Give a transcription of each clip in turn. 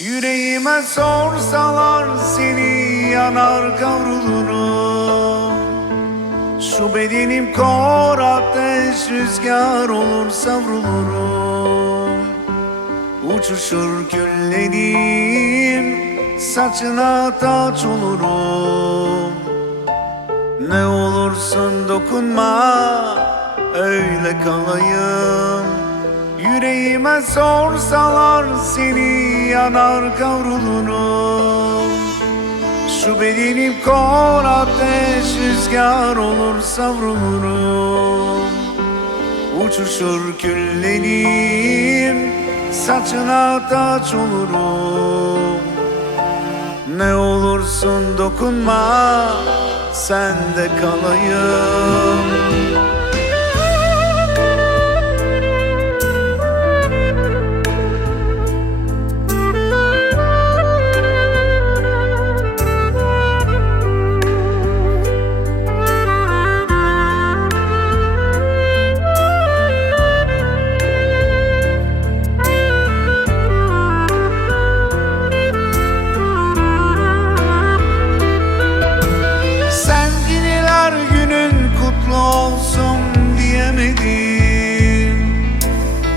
Yüreğime sorsalar seni yanar kavrulurum Şu bedenim kor ateş rüzgar olur savrulurum Uçuşur küllerim saçına taç olurum Ne olursun dokunma öyle kalayım Yüreğime sorsalar seni yanar kavrulurum Şu bedenim kor ateş rüzgar olur savrulurum Uçuşur küllerim saçına taç olurum Ne olursun dokunma sende kalayım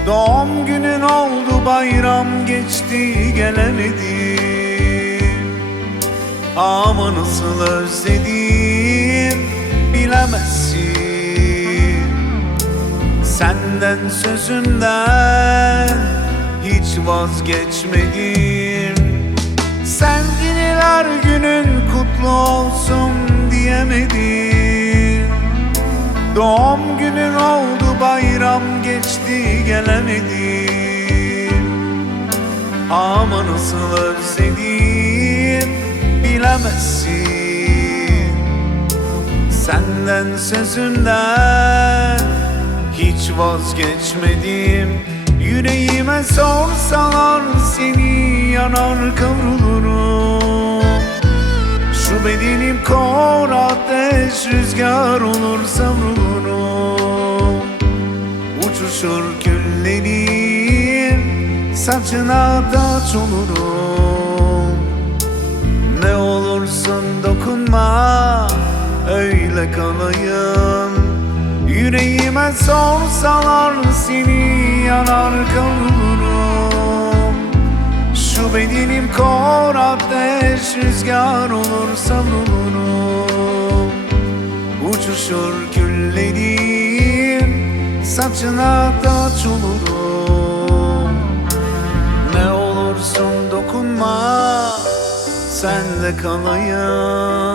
Doğum günün oldu bayram geçti gelemedim Ama nasıl özledim bilemezsin. Senden sözünden hiç vazgeçmedim. Sevgililer günün kutlu olsun diyemedim. Doğum günün oldu bayram geçti gelemedim. Ama nasıl özledim bilemezsin. Senden sözünden hiç vazgeçmedim. Yüreğime sorsalar seni yanar kavrulurum Şu bedenim kor ateş rüzgar olur savrulurum Uçuşur küllerim saçına taç olurum. Ne olursun dokunma öyle kalayım. Yüreğime sorsalar seni yanar kavururum. Şu bedenim kor ateş rüzgar olur savrulurum Uçuşur küllerim saçına taç olurum. Ne olursun dokunma sen de kalayım